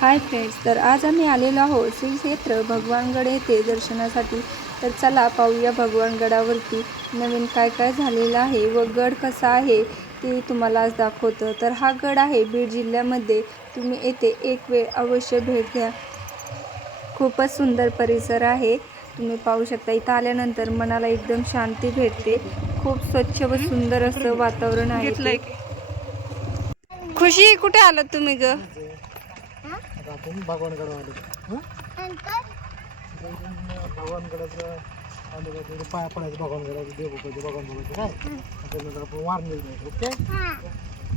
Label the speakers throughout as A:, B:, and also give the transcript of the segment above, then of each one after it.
A: Hi friends तर आज आम्ही आलेलो आहोत श्री क्षेत्र भगवानगड येथे दर्शनासाठी. तर चला पाहूया भगवानगडावरती नवीन काय काय झालेलं आहे व गड कसा आहे ते तुम्हाला आज दाखवतं. तर हा गड आहे बीड जिल्ह्यामध्ये. तुम्ही येथे एक वेळ अवश्य भेट द्या खूपच सुंदर परिसर आहे. तुम्ही पाहू शकता इथं आल्यानंतर मनाला एकदम शांती भेटते. खूप स्वच्छ व सुंदर असं वातावरण आहे खुशी कुठे आलात तुम्ही ग?
B: आपण भगवानगड आलो हं? भगवानगडाचं आलो का तिथे पाया पडायचं भगवानगडाचं देवबापाचं भगवान बघायचं काय त्यानंतर आपण वारणे जायचं ओके?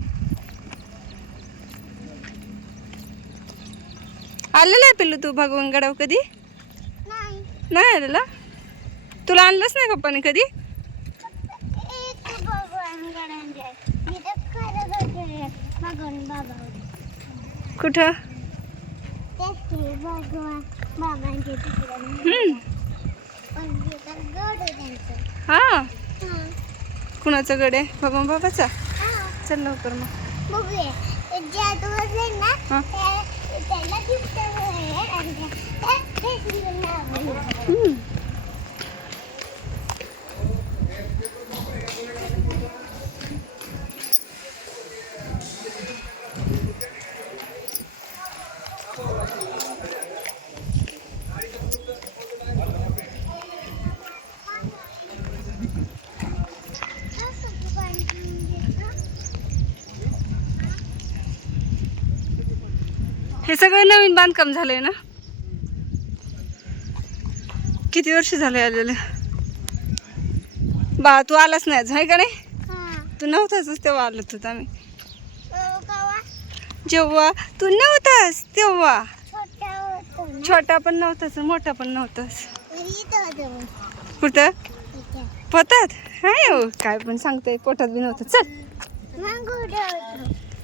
A: आलेला आहे पिल्लू तू भगवानगडावर कधी? नाही. आलेला? तुला आणलंच नाही पप्पाने कधी?
C: भगवान बाबा
A: कुठं? हा
C: हां.
A: कुणाचं गड आहे? बाबा बाबाचा?
C: हां
A: चल लवकर मग.
C: बघूया. ते त्याला गिफ्ट आहे आणि ते- ते- ते सुंदर नाव आहे.
A: हम्म.
C: असं तू बांधून देतो.
A: हे सगळं नवीन बांधकाम झालंय ना किती वर्ष झाले आलेलं बा तू आलाच नाही आज, हाय का नाही
C: हां.
A: तू नव्हताच तेव्हा आलो होतो आम्ही
C: केव्हा?
A: जेव्हा तू नव्हतास तेव्हा
C: छोटा होतो ना.
A: छोटा पण नव्हतास मोठा पण नव्हतास
C: मग.
A: कुठं. पोतात हाय हो काय पण सांगताय पोटात बी नव्हतं चल?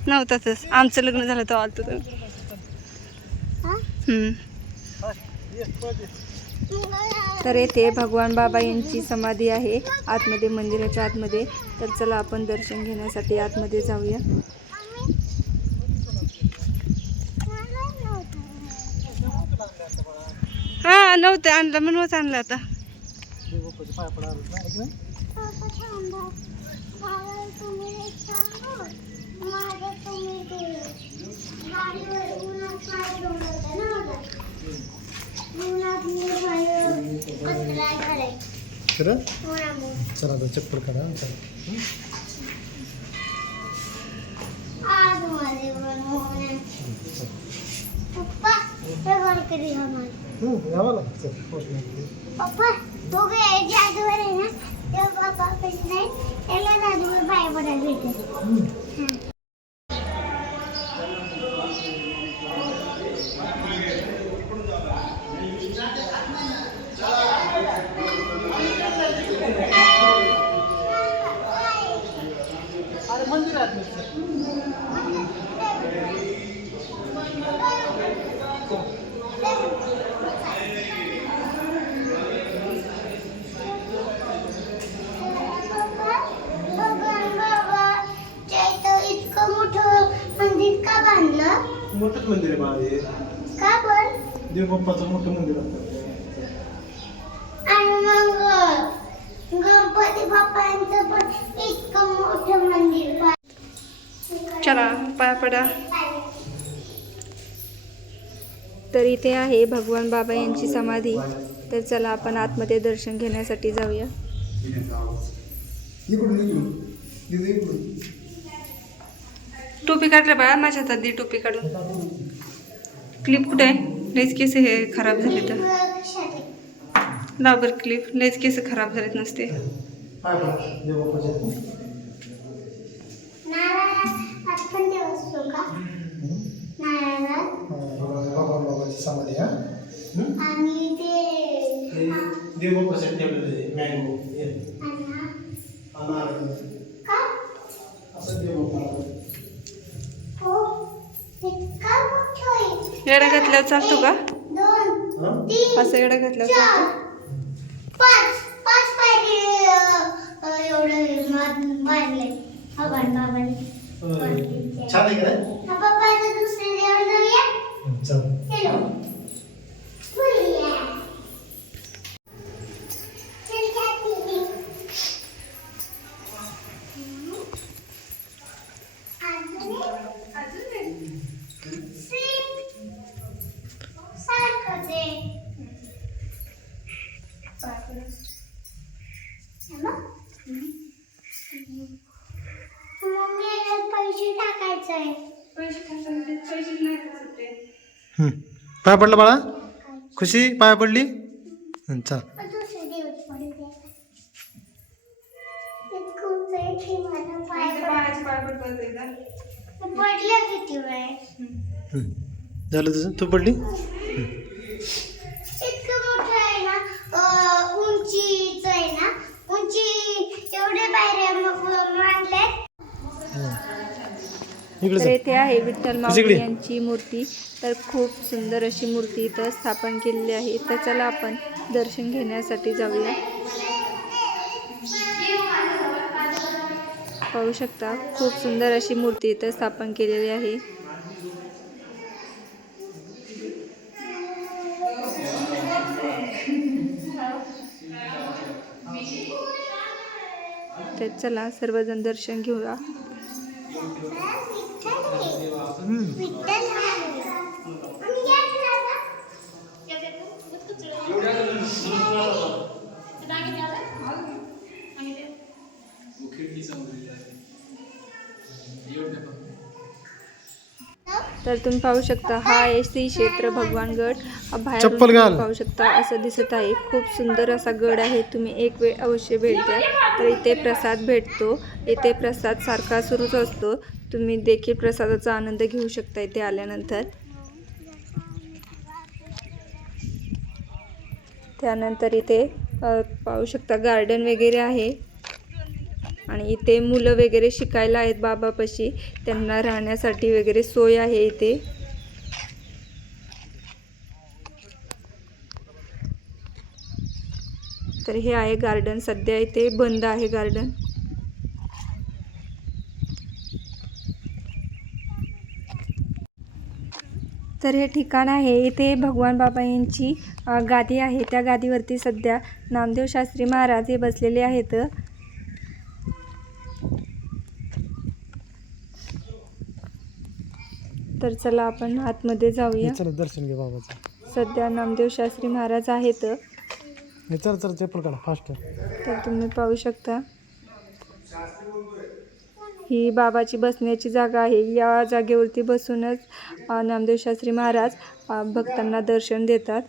A: नव्हताच आमचं लग्न झालं तेव्हा आलतो तुम्ही
C: हां?
A: तर येथे भगवान बाबा यांची समाधी आहे. आतमध्ये मंदिराच्या आतमध्ये. तर चला आपण दर्शन घेण्यासाठी आतमध्ये जाऊया. हा नव्हतं आणलं. म्हणूनच आणलं आता.
B: तुम्ही खरं चला आता चप्पल काढा चला.
C: जादूवर आहे ना? तेव्हा बाबा नाही त्याला जादूवर पाय पडायला भेटेल
B: अरे मंदिर आहे आतमध्ये.
C: भगवान बाबाच्या इथं इतकं मोठं मंदिर का बांधलं
B: मोठंच मंदिर आहे बाळा हे.
C: का पण
B: देवबाप्पाचं मोठं मंदिर असतं
C: आणि मग गणपती बाप्पांचं पण इतकं मोठं मंदिर
A: चला पाया पडा तर इथे आहे भगवान बाबा यांची समाधी. तर चला आपण आतमध्ये दर्शन घेण्यासाठी जाऊया. टोपी काढल्या बाळा माझ्या हातात टोपी काढून. क्लिप कुठे आहे? लेच केस हे खराब झाले तर. लावर क्लिप. लेच केस खराब झालेत नसते
B: पाय पडा देवबाप्पाच्या
C: नारळात हात पण ठेवू असतो का
B: हं?
C: नारळात
B: भगवान भगवान बाबाची समाधी हा हं?
C: आणि ते
B: हे देवबाप्पासाठी ठेवलेलं आहे मँगो हे
C: हा
B: अनार
C: का
B: असं
C: हो आहे
A: येडा घातल्यावर चालतो का?
C: दोन? तीन
A: असं येडा घातल्यावर
C: चार
A: चालतो?
C: पाच पाच अं, एवढं मारले. भगवान बाबाने.
B: छान आहे का
C: हा, पप्पा आता दुसऱ्या देवाला जाऊया
B: चल. पाय पडलं बाळा? खुशी? पाय पडली? हं, चल.
C: दुसरे दिवस पडू दे. खूप वेळ ठेवायला पाय पडलं. किती वेळ
B: हं. झालं तुझं? तू पडली
C: इतकं मोठं आहे ना अं, उंचीच आहे ना उंची एवढे पायऱ्या मग मांडले
B: इकडे
A: तर येथे आहे विठ्ठल. माऊली यांची मूर्ती. तर खूप सुंदर अशी मूर्ती इथं स्थापन केलेली आहे. तर चला आपण दर्शन घेण्यासाठी जाऊया. पाहू शकता खूप सुंदर अशी मूर्ती इथं स्थापन केलेली आहे. तर चला सर्वजण दर्शन घेऊया. तर तुम्ही पाहू शकता हा आहे श्री क्षेत्र भगवानगड बाहेर. पाहू शकता असं दिसत आहे. खूप सुंदर असा गड आहे. तुम्ही एक वेळ अवश्य भेट द्या. तर इथे प्रसाद भेटतो. इथे प्रसाद सारखा सुरूच असतो. तुम्ही देखील प्रसादाचा आनंद घेऊ शकता इथे आल्यानंतर. त्यानंतर इथे पाहू शकता गार्डन वगैरे आहे. आणि इथे मुलं वगैरे शिकायला आहेत बाबापाशी. त्यांना राहण्यासाठी वगैरे सोय आहे इथे. तर हे आहे गार्डन सध्या इथे बंद आहे गार्डन तर हे ठिकाण आहे. इथे भगवान बाबा यांची गादी आहे. त्या गादीवरती सध्या नामदेव शास्त्री महाराज हे बसलेले आहेत. तर चला आपण आतमध्ये जाऊया.
B: चल दर्शन घे बाबाचं.
A: सध्या नामदेव शास्त्री महाराज आहेत.
B: चल चल चप्पल काढा फास्ट
A: तर तुम्ही पाहू शकता. ही बाबाची बसण्याची जागा आहे. या जागेवरती बसूनच नामदेव शास्त्री महाराज भक्तांना दर्शन देतात.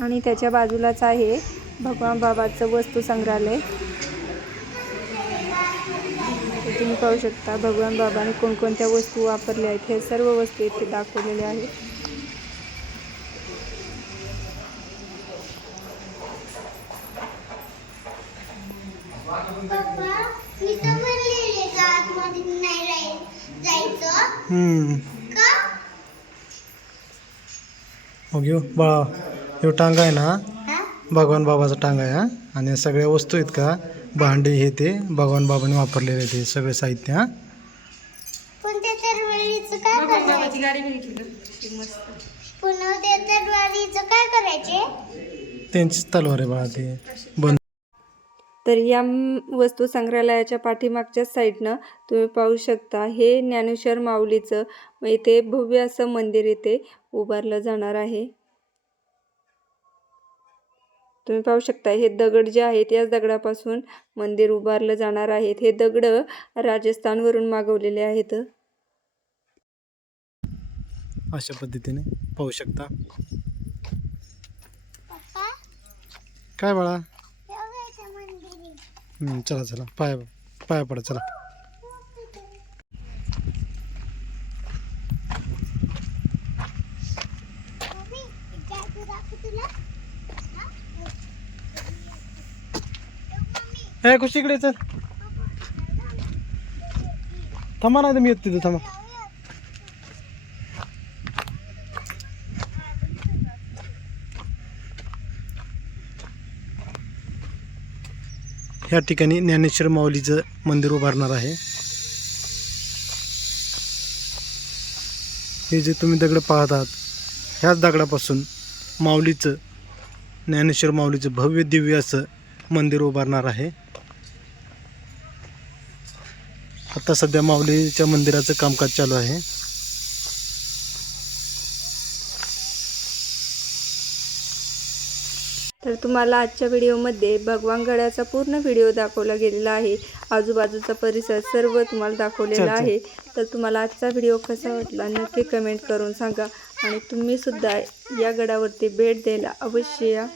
A: आणि त्याच्या बाजूलाच आहे भगवान बाबाचं वस्तू संग्रहालय तुम्ही पाहू शकता भगवान बाबाने कोणकोणत्या वस्तू वापरल्या आहेत हे सर्व वस्तू इथे दाखवलेल्या आहेत
C: पप्पा मी तर म्हणलेले का आतमध्ये नाही राहील जायचं
B: हम्म.
C: का
B: मग येऊ बाळा ह्यो टांगा आहे ना?
C: हा?
B: भगवान बाबाचा टांगा आहे हा? आणि सगळ्या वस्तू आहेत का? भांडी हे ते भगवान बाबाने वापरलेले ते सगळे साहित्य हा?
C: पण त्या तरवारीचं काय करायचं? पुन्हा त्या तरवारीचं काय करायचे?
B: त्यांचीच तलवार आहे बाळा ते. बंद
A: तर या वस्तू संग्रहालयाच्या पाठीमागच्या साईडनं तुम्ही पाहू शकता. हे ज्ञानेश्वर माऊलीचं इथे भव्य असं मंदिर इथे उभारलं जाणार आहे. तुम्ही पाहू शकता हे दगड जे आहेत याच दगडापासून मंदिर उभारलं जाणार आहेत हे दगड राजस्थानवरून मागवलेले आहेत.
B: अशा पद्धतीने पाहू शकता. काय बाळा? हम्म, चला चला. पाया पाया पडा चला.
C: हे
B: खुशी इकडे चल. थांबा नाही तर मी येत तिथं थांबा. ह्या ठिकाणी ज्ञानेश्वर माऊलीचं मंदिर उभारणार आहे. हे जे तुम्ही दगड पाहत आहात ह्याच दगडापासून माऊलीचं ज्ञानेश्वर माऊलीचं भव्य दिव्य असं मंदिर उभारणार आहे. आता सध्या माऊलीच्या मंदिराचं कामकाज चालू आहे
A: तर तुम्हाला आजच्या व्हिडिओमध्ये भगवान गडाचा पूर्ण व्हिडिओ दाखवला गेलेला आहे. आजूबाजूचा परिसर सर्व तुम्हाला दाखवलेला. आहे. तर तुम्हाला आजचा व्हिडिओ कसा वाटला नक्की कमेंट करून सांगा. आणि तुम्ही सुद्धा या गडावरती भेट द्यायला अवश्य या.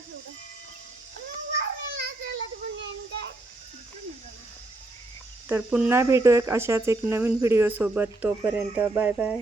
A: तर पुन्हा भेटू एक अशाच एक नवीन व्हिडिओसोबत. तोपर्यंत बाय बाय.